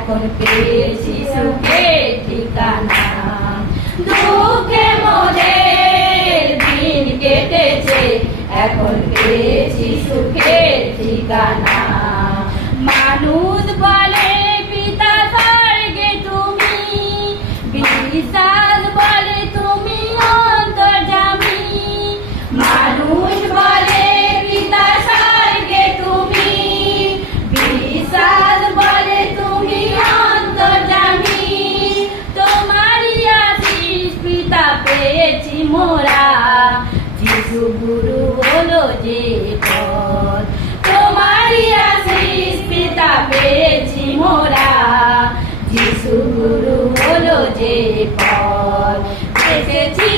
এখন পেয়েছি সুখের ঠিকানা। দুঃখে মোদের দিন কেটেছে, এখন পেয়েছি সুখের ঠিকানা। মানুষ বলে পিতা স্বর্গে তুমি, বিশ্বাস বলে তুমি অন্তর্যামী। মানুষ বলে পিতা স্বর্গে তুমি, বিশ্বাস বলে তুমি অন্তর্যামী। তোমারই আশীষ পিতা পেয়েছি মোরা, যিশু গুরু হলো যে পথ। তোমারই আশীষ পিতা পেয়েছি মোরা, যিশু গুরু হলো যে পথ। এসেছি